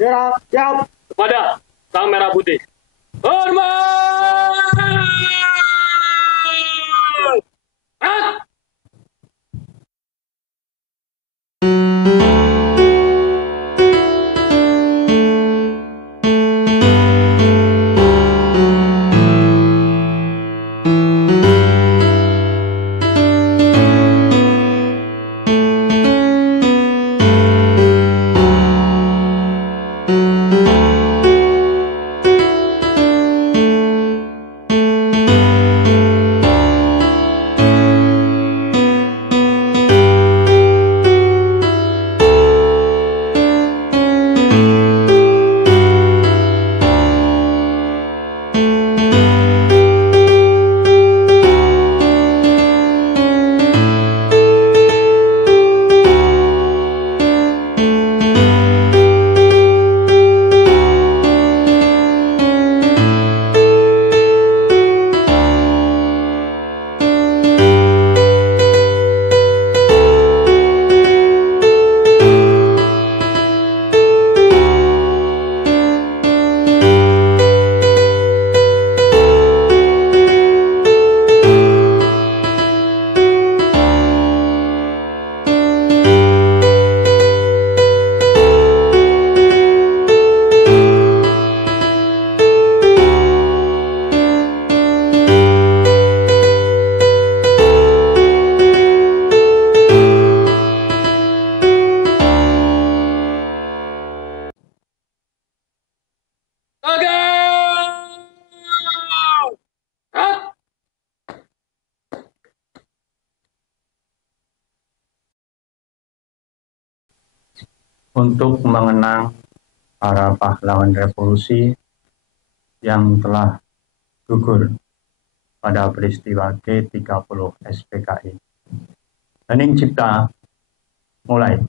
Bendera siap. Kepada Sang Merah Putih. Hormat! Gerak! Untuk mengenang para pahlawan revolusi yang telah gugur pada peristiwa G30 SPKI. Hening Cipta, mulai.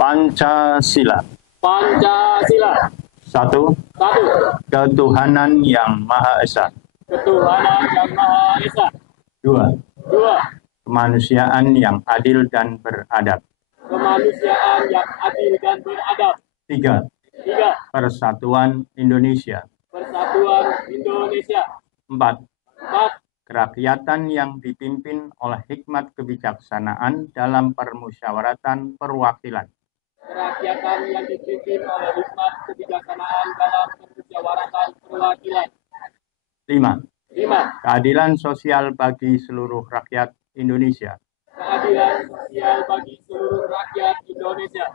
Pancasila. Pancasila. 1. 1. Ketuhanan yang Maha Esa. Ketuhanan yang Maha Esa. 2. 2. Kemanusiaan yang adil dan beradab. Kemanusiaan yang adil dan beradab. 3. 3. Persatuan Indonesia. Persatuan Indonesia. 4. 4. Kerakyatan yang dipimpin oleh hikmat kebijaksanaan dalam permusyawaratan perwakilan. Kerakyatan yang dipimpin oleh hikmat kebijaksanaan dalam permusyawaratan perwakilan. 5. 5. Keadilan sosial bagi seluruh rakyat Indonesia. Keadilan sosial bagi seluruh rakyat Indonesia.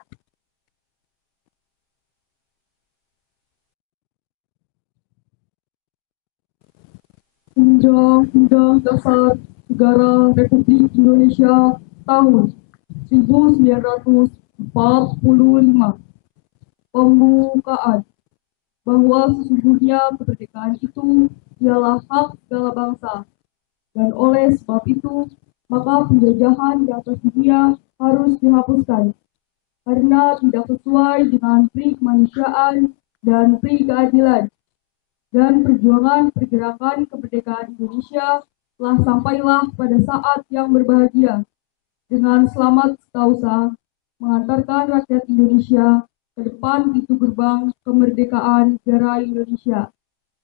Undang-Undang Dasar Negara Republik Indonesia tahun 1945 pembukaan bahwa sesungguhnya kemerdekaan itu ialah hak segala bangsa, dan oleh sebab itu maka penjajahan di atas dunia harus dihapuskan karena tidak sesuai dengan pri kemanusiaan dan pri keadilan, dan perjuangan pergerakan kemerdekaan Indonesia telah sampailah pada saat yang berbahagia dengan selamat setausa mengantarkan rakyat Indonesia ke depan pintu gerbang kemerdekaan negara Indonesia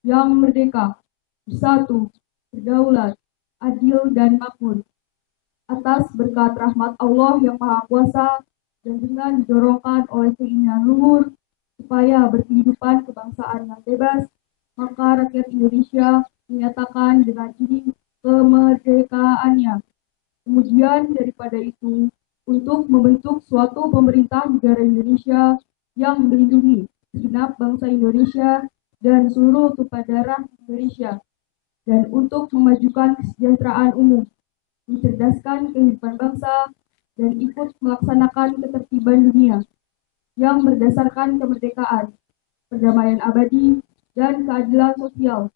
yang merdeka, bersatu, berdaulat, adil, dan makmur. Atas berkat rahmat Allah yang Maha Kuasa dan dengan didorongkan oleh keinginan luhur supaya berkehidupan kebangsaan yang bebas, maka rakyat Indonesia menyatakan dengan ini kemerdekaannya. Kemudian daripada itu, untuk membentuk suatu pemerintah negara Indonesia yang melindungi segenap bangsa Indonesia dan seluruh tumpah darah Indonesia, dan untuk memajukan kesejahteraan umum, mencerdaskan kehidupan bangsa, dan ikut melaksanakan ketertiban dunia yang berdasarkan kemerdekaan, perdamaian abadi, dan keadilan sosial.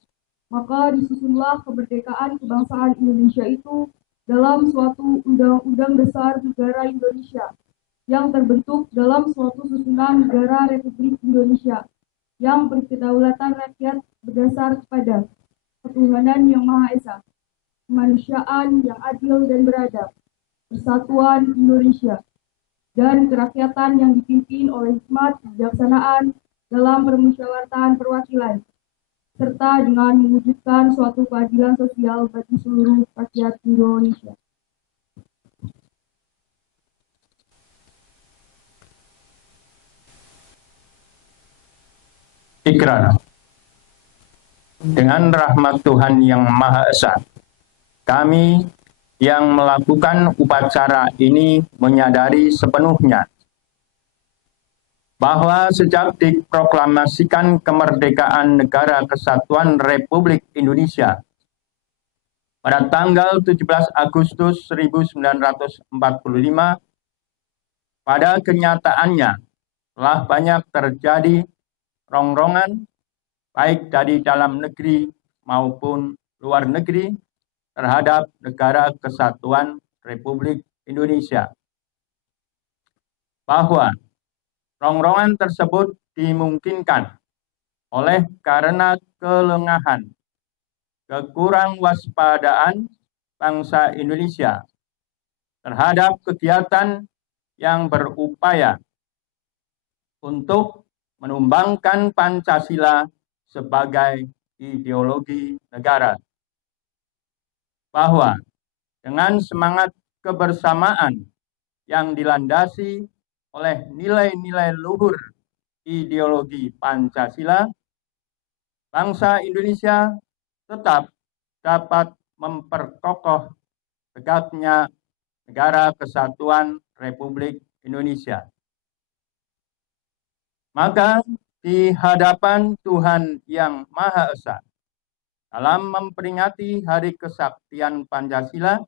Maka disusunlah kemerdekaan kebangsaan Indonesia itu dalam suatu undang-undang dasar negara Indonesia yang terbentuk dalam suatu susunan negara Republik Indonesia yang berkedaulatan rakyat berdasar kepada ketuhanan yang Maha Esa, kemanusiaan yang adil dan beradab, persatuan Indonesia, dan kerakyatan yang dipimpin oleh hikmat kebijaksanaan dalam permusyawaratan perwakilan, serta dengan mewujudkan suatu keadilan sosial bagi seluruh rakyat Indonesia. Ikrar. Dengan rahmat Tuhan Yang Maha Esa, kami yang melakukan upacara ini menyadari sepenuhnya bahwa sejak diproklamasikan kemerdekaan Negara Kesatuan Republik Indonesia pada tanggal 17 Agustus 1945, pada kenyataannya telah banyak terjadi rongrongan baik dari dalam negeri maupun luar negeri terhadap Negara Kesatuan Republik Indonesia. Bahwa rongrongan tersebut dimungkinkan oleh karena kelengahan, kekurang waspadaan bangsa Indonesia terhadap kegiatan yang berupaya untuk menumbangkan Pancasila sebagai ideologi negara. Bahwa dengan semangat kebersamaan yang dilandasi oleh nilai-nilai luhur ideologi Pancasila, bangsa Indonesia tetap dapat memperkokoh tegaknya Negara Kesatuan Republik Indonesia. Maka di hadapan Tuhan Yang Maha Esa, dalam memperingati Hari Kesaktian Pancasila,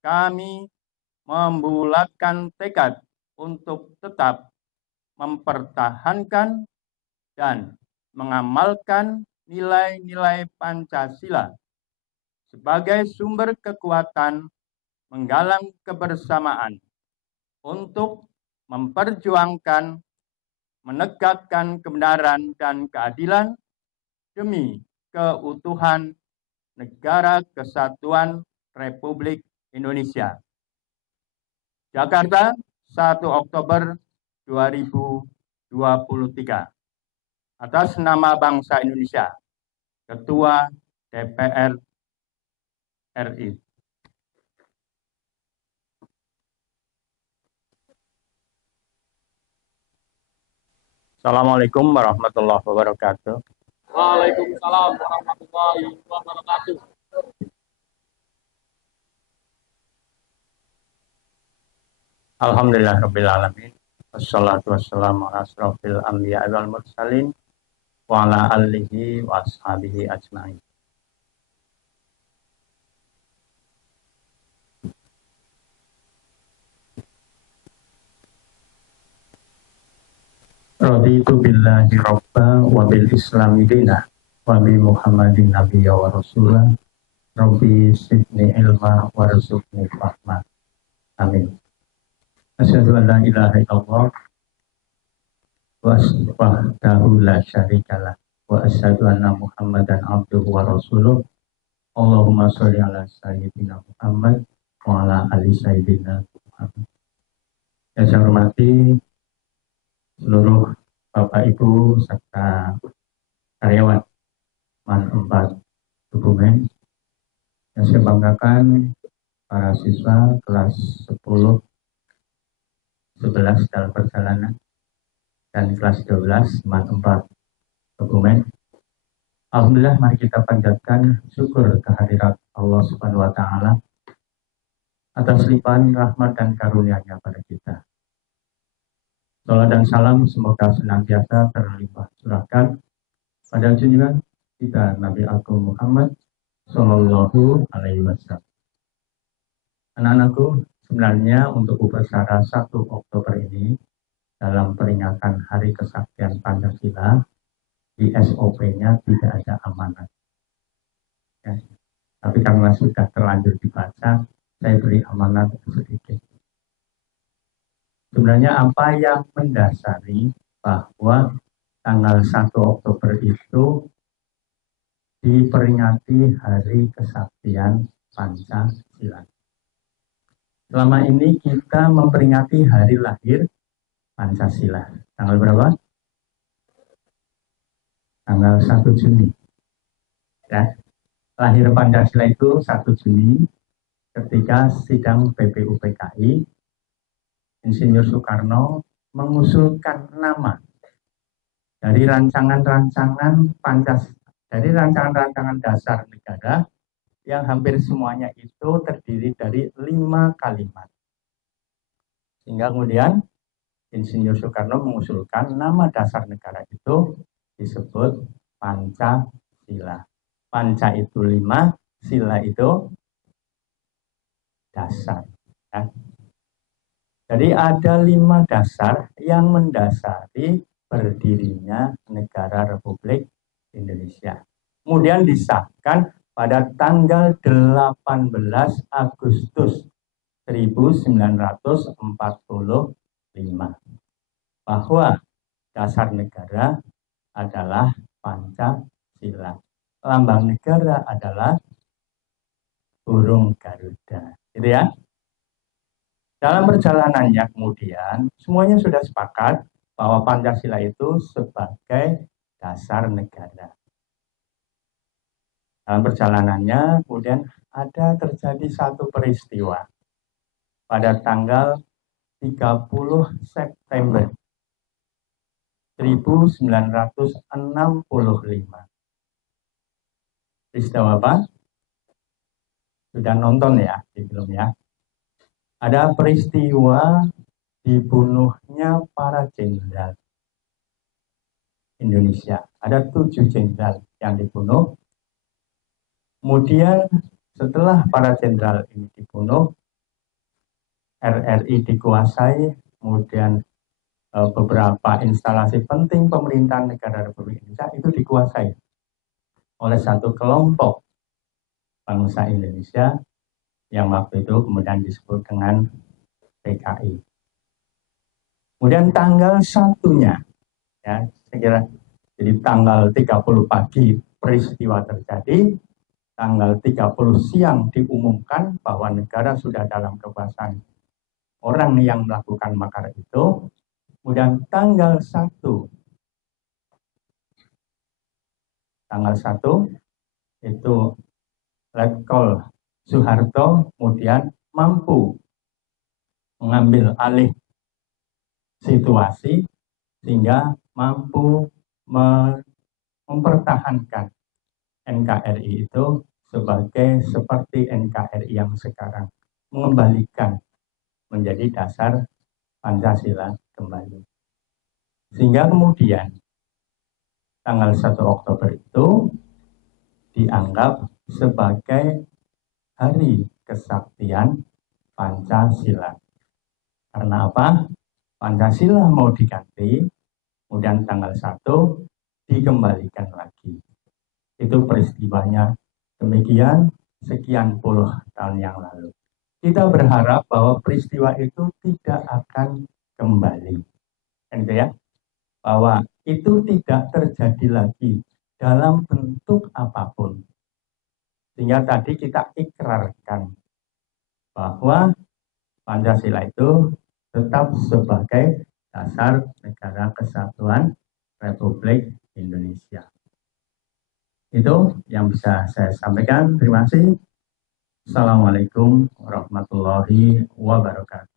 kami membulatkan tekad untuk tetap mempertahankan dan mengamalkan nilai-nilai Pancasila sebagai sumber kekuatan menggalang kebersamaan untuk memperjuangkan, menegakkan kebenaran dan keadilan demi keutuhan Negara Kesatuan Republik Indonesia. Jakarta, 1 Oktober 2023. Atas nama bangsa Indonesia, Ketua DPR RI. Assalamualaikum warahmatullahi wabarakatuh. Waalaikumsalam warahmatullahi wabarakatuh. Alhamdulillahirabbil alamin. Wassalatu wassalamu ala asrofil anbiya wal mursalin wa ala alihi wa ashabihi ajma'in. Raditu billahi robba wa bil islami dinah wa bi muhammadin nabiyya wa rasulah rabbi sidni ilma wa rizukni fahma. Amin. Asyhadu an la ilaha illallah wa wahdahu la syarikalah wa asyhadu anna muhammadan abduhu wa rasuluh. Allahumma sholli ala sayyidina Muhammad wa ala ali sayyidina Muhammad. Yang saya hormati seluruh Bapak Ibu serta karyawan MAN 4 Kebumen, yang saya banggakan para siswa kelas 10, 11 dalam perjalanan dan kelas 12 MAN 4 Kebumen. Alhamdulillah, mari kita panjatkan syukur kehadirat Allah Subhanahu wa Ta'ala atas limpahan rahmat dan karunia-Nya pada kita. Salam dan salam semoga senantiasa terlimpah curahkan pada junjungan kita Nabi Agung Muhammad Sallallahu Alaihi Wasallam. Anak-anakku, sebenarnya untuk upacara 1 Oktober ini dalam peringatan Hari Kesaktian Pancasila, di SOP-nya tidak ada amanat. Ya. Tapi karena sudah terlanjur dibaca, saya beri amanat sedikit. Sebenarnya apa yang mendasari bahwa tanggal 1 Oktober itu diperingati Hari Kesaktian Pancasila? Selama ini kita memperingati hari lahir Pancasila. Tanggal berapa? Tanggal 1 Juni. Ya. Lahir Pancasila itu 1 Juni ketika sidang BPUPKI, Insinyur Soekarno mengusulkan nama dari rancangan-rancangan dasar negara yang hampir semuanya itu terdiri dari 5 kalimat. Sehingga kemudian Insinyur Soekarno mengusulkan nama dasar negara itu disebut Pancasila. Panca itu 5, sila itu dasar. Ya. Jadi ada 5 dasar yang mendasari berdirinya negara Republik Indonesia. Kemudian disahkan pada tanggal 18 Agustus 1945 bahwa dasar negara adalah Pancasila. Lambang negara adalah burung Garuda. Gitu ya. Dalam perjalanannya kemudian semuanya sudah sepakat bahwa Pancasila itu sebagai dasar negara. Dalam perjalanannya kemudian ada terjadi satu peristiwa pada tanggal 30 September 1965. Peristiwa apa? Sudah nonton ya di film ya. Ada peristiwa dibunuhnya para jenderal Indonesia. Ada 7 jenderal yang dibunuh. Kemudian setelah para jenderal ini dibunuh, RRI dikuasai, kemudian beberapa instalasi penting pemerintahan negara Republik Indonesia itu dikuasai oleh satu kelompok bangsa Indonesia yang waktu itu kemudian disebut dengan PKI. Kemudian tanggal 1-nya, ya, saya kira jadi tanggal 30 pagi peristiwa terjadi, tanggal 30 siang diumumkan bahwa negara sudah dalam kekuasaan orang yang melakukan makar itu. Kemudian tanggal 1 itu Letkol Soeharto kemudian mampu mengambil alih situasi sehingga mampu mempertahankan NKRI itu seperti NKRI yang sekarang, mengembalikan menjadi dasar Pancasila kembali. Sehingga kemudian tanggal 1 Oktober itu dianggap sebagai Hari Kesaktian Pancasila. Karena apa? Pancasila mau diganti, kemudian tanggal 1 dikembalikan lagi. Itu peristiwanya demikian sekian puluh tahun yang lalu. Kita berharap bahwa peristiwa itu tidak akan kembali. Gitu ya. Bahwa itu tidak terjadi lagi dalam bentuk apapun. Sehingga tadi kita ikrarkan bahwa Pancasila itu tetap sebagai dasar negara kesatuan Republik Indonesia. Itu yang bisa saya sampaikan. Terima kasih. Assalamualaikum warahmatullahi wabarakatuh.